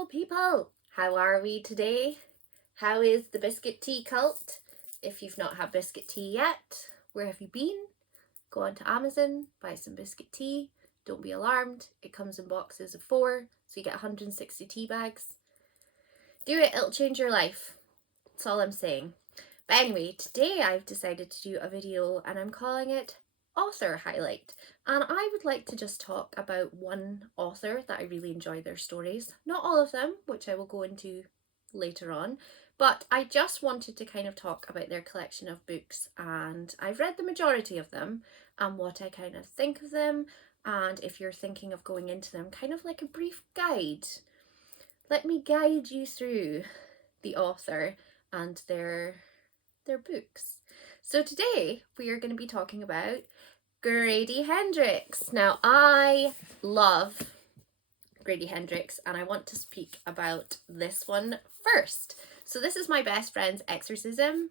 beautiful people. How are we today? How is the biscuit tea cult? If you've not had biscuit tea yet, where have you been? Go onto Amazon, buy some biscuit tea. Don't be alarmed, it comes in boxes of 4, so you get 160 tea bags. Do it, it'll change your life. That's all I'm saying. But anyway, today I've decided to do a video and I'm calling it Author Highlight. And I would like to just talk about one author that I really enjoy their stories. Not all of them, which I will go into later on, but I just wanted to kind of talk about their collection of books, and I've read the majority of them and what I kind of think of them, and if you're thinking of going into them, kind of like a brief guide. Let me guide you through the author and their books. So today we are going to be talking about Grady Hendrix. Now I love Grady Hendrix and I want to speak about this one first. So this is my best friend's Exorcism.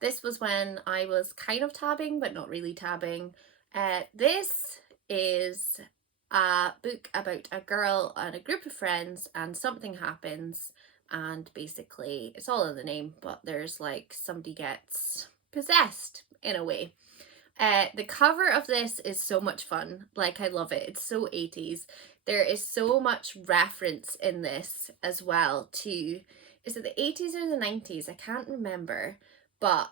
This was when I was kind of tabbing but not really tabbing. This is a book about a girl and a group of friends and something happens, and basically it's all in the name, but there's like somebody gets possessed in a way. The cover of this is so much fun. Like, I love it. It's so 80s. There is so much reference in this as well to, is it the 80s or the 90s? I can't remember, but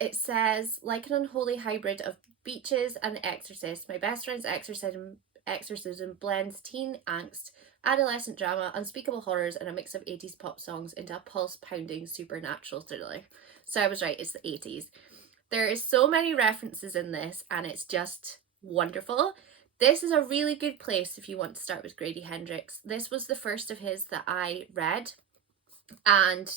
it says, like an unholy hybrid of Beaches and The Exorcist, my best friend's exorcism blends teen angst, adolescent drama, unspeakable horrors, and a mix of 80s pop songs into a pulse-pounding supernatural thriller. So I was right, it's the 80s. There is so many references in this and it's just wonderful. This is a really good place if you want to start with Grady Hendrix. This was the first of his that I read and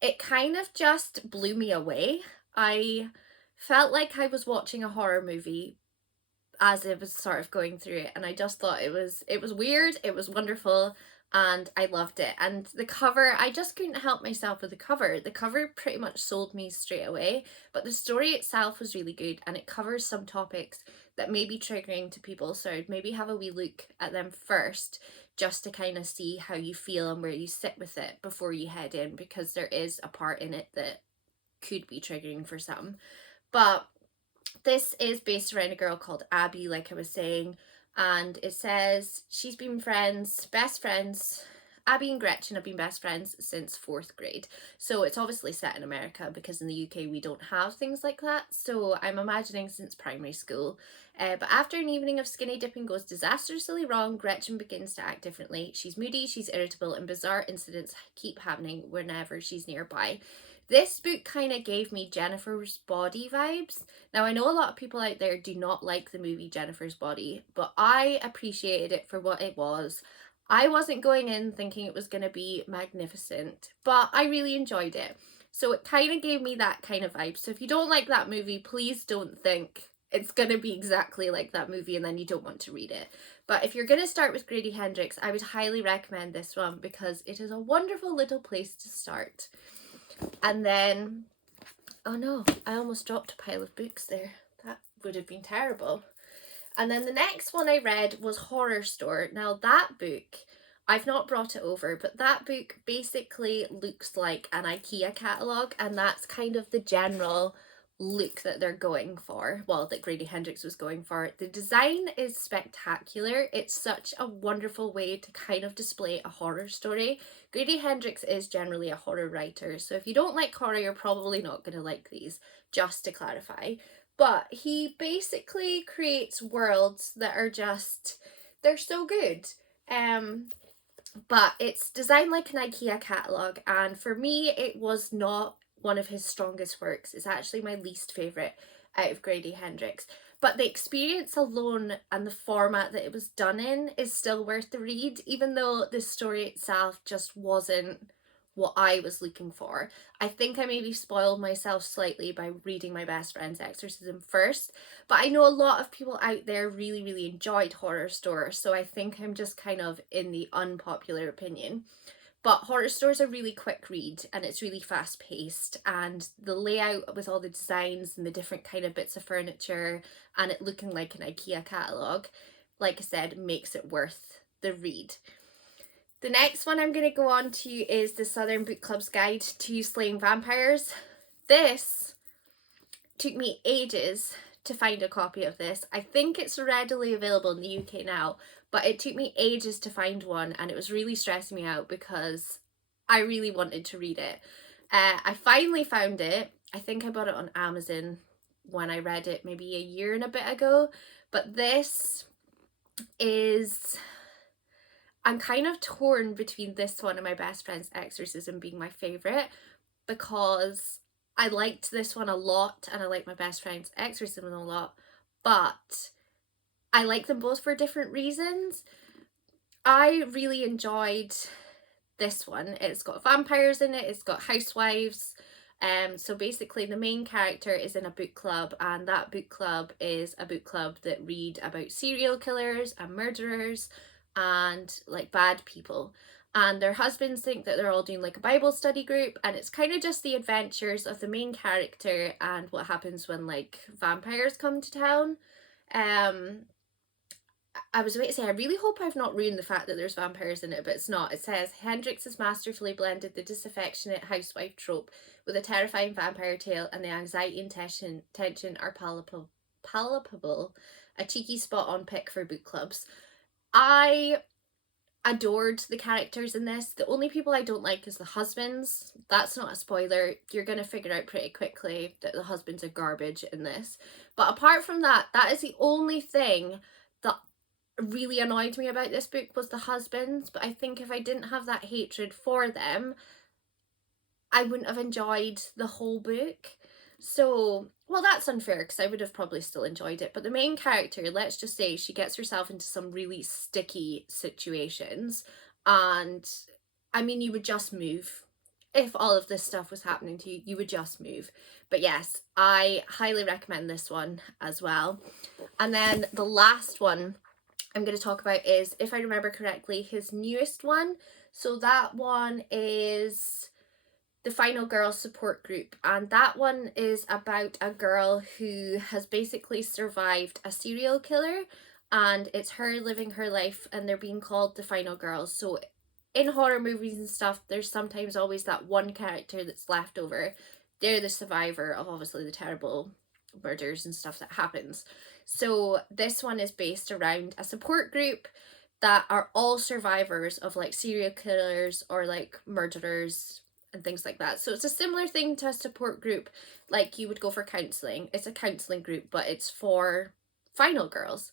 it kind of just blew me away. I felt like I was watching a horror movie as it was sort of going through it, and I just thought it was weird, it was wonderful, and I loved it. And the cover, I just couldn't help myself with the cover. The cover pretty much sold me straight away, but the story itself was really good and it covers some topics that may be triggering to people, so I'd maybe have a wee look at them first just to kind of see how you feel and where you sit with it before you head in, because there is a part in it that could be triggering for some. But this is based around a girl called Abby, like I was saying, and it says she's been best friends. Abby and Gretchen have been best friends since 4th grade. So it's obviously set in America because in the UK we don't have things like that. So I'm imagining since primary school. But after an evening of skinny dipping goes disastrously wrong, Gretchen begins to act differently. She's moody, she's irritable, and bizarre incidents keep happening whenever she's nearby. This book kind of gave me Jennifer's Body vibes. Now, I know a lot of people out there do not like the movie Jennifer's Body, but I appreciated it for what it was. I wasn't going in thinking it was going to be magnificent, but I really enjoyed it. So it kind of gave me that kind of vibe. So if you don't like that movie, please don't think it's going to be exactly like that movie and then you don't want to read it. But if you're going to start with Grady Hendrix, I would highly recommend this one because it is a wonderful little place to start. And then, oh no, I almost dropped a pile of books there. That would have been terrible. And then the next one I read was Horror Store. Now that book, I've not brought it over, but that book basically looks like an IKEA catalogue, and that's kind of the general look that they're going for, well, that Grady Hendrix was going for. The design is spectacular. It's such a wonderful way to kind of display a horror story. Grady Hendrix is generally a horror writer, so if you don't like horror, you're probably not going to like these, just to clarify. But he basically creates worlds that are just, they're so good. But it's designed like an IKEA catalogue, and for me it was not one of his strongest works. It's actually my least favourite out of Grady Hendrix. But the experience alone and the format that it was done in is still worth the read, even though the story itself just wasn't what I was looking for. I think I maybe spoiled myself slightly by reading my best friend's Exorcism first, but I know a lot of people out there really, really enjoyed Horror Store, so I think I'm just kind of in the unpopular opinion. But Horror Store is a really quick read and it's really fast paced, and the layout with all the designs and the different kind of bits of furniture and it looking like an IKEA catalogue, like I said, makes it worth the read. The next one I'm going to go on to is the Southern Book Club's Guide to Slaying Vampires. This took me ages to find a copy of this. I think it's readily available in the UK now, but it took me ages to find one, and it was really stressing me out because I really wanted to read it. I finally found it. I think I bought it on Amazon when I read it maybe a year and a bit ago, but this is... I'm kind of torn between this one and my best friend's Exorcism being my favourite, because I liked this one a lot and I like my best friend's Exorcism a lot, but I like them both for different reasons. I really enjoyed this one. It's got vampires in it, it's got housewives. So basically the main character is in a book club, and that book club is a book club that read about serial killers and murderers and like bad people, and their husbands think that they're all doing like a Bible study group, and it's kind of just the adventures of the main character and what happens when like vampires come to town. I was about to say, I really hope I've not ruined the fact that there's vampires in it, but it's not. It says, Hendrix has masterfully blended the disaffectionate housewife trope with a terrifying vampire tale, and the anxiety and tension are palpable. A cheeky spot-on pick for book clubs. I adored the characters in this. The only people I don't like is the husbands. That's not a spoiler. You're going to figure out pretty quickly that the husbands are garbage in this. But apart from that, that is the only thing that really annoyed me about this book, was the husbands. But I think if I didn't have that hatred for them, I wouldn't have enjoyed the whole book. So, well, that's unfair because I would have probably still enjoyed it. But the main character, let's just say she gets herself into some really sticky situations. And I mean, you would just move. If all of this stuff was happening to you, you would just move. But yes, I highly recommend this one as well. And then the last one I'm going to talk about is, if I remember correctly, his newest one. So that one is The Final Girl Support Group, and that one is about a girl who has basically survived a serial killer, and it's her living her life, and they're being called the Final Girls. So in horror movies and stuff, there's sometimes always that one character that's left over. They're the survivor of obviously the terrible murders and stuff that happens. So this one is based around a support group that are all survivors of like serial killers or like murderers and things like that. So it's a similar thing to a support group, like you would go for counselling. It's a counselling group, but it's for final girls.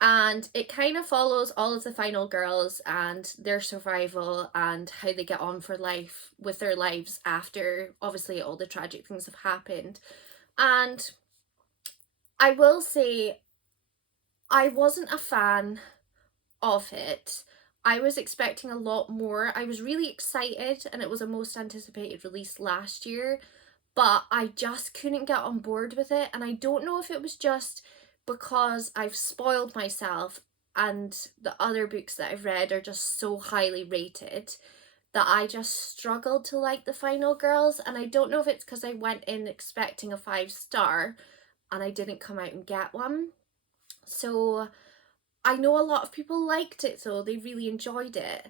And it kind of follows all of the final girls and their survival and how they get on for life with their lives after obviously all the tragic things have happened. And I will say, I wasn't a fan of it. I was expecting a lot more. I was really excited, and it was a most anticipated release last year, but I just couldn't get on board with it. And I don't know if it was just because I've spoiled myself and the other books that I've read are just so highly rated that I just struggled to like The Final Girls. And I don't know if it's because I went in expecting a 5-star and I didn't come out and get one. So I know a lot of people liked it, so they really enjoyed it.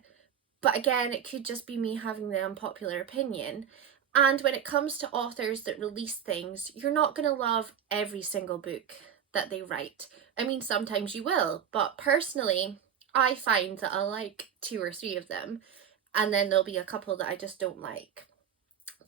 But again, it could just be me having the unpopular opinion. And when it comes to authors that release things, you're not going to love every single book that they write. I mean, sometimes you will, but personally, I find that I like 2 or 3 of them, and then there'll be a couple that I just don't like.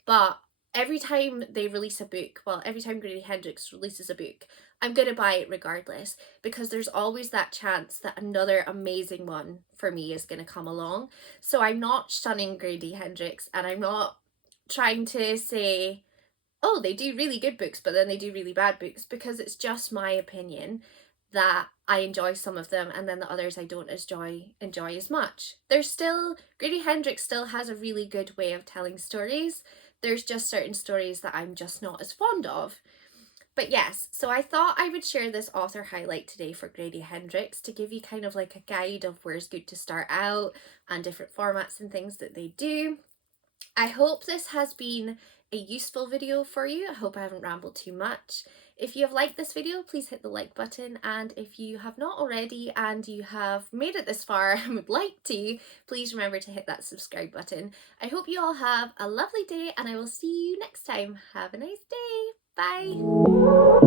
But every time they release a book, well, every time Grady Hendrix releases a book, I'm going to buy it regardless, because there's always that chance that another amazing one for me is going to come along. So I'm not shunning Grady Hendrix, and I'm not trying to say, oh, they do really good books, but then they do really bad books, because it's just my opinion that I enjoy some of them, and then the others I don't enjoy as much. Grady Hendrix still has a really good way of telling stories. There's just certain stories that I'm just not as fond of. But yes, so I thought I would share this author highlight today for Grady Hendrix to give you kind of like a guide of where's good to start out and different formats and things that they do. I hope this has been a useful video for you. I hope I haven't rambled too much. If you have liked this video, please hit the like button, and if you have not already and you have made it this far and would like to, please remember to hit that subscribe button. I hope you all have a lovely day, and I will see you next time. Have a nice day. Bye.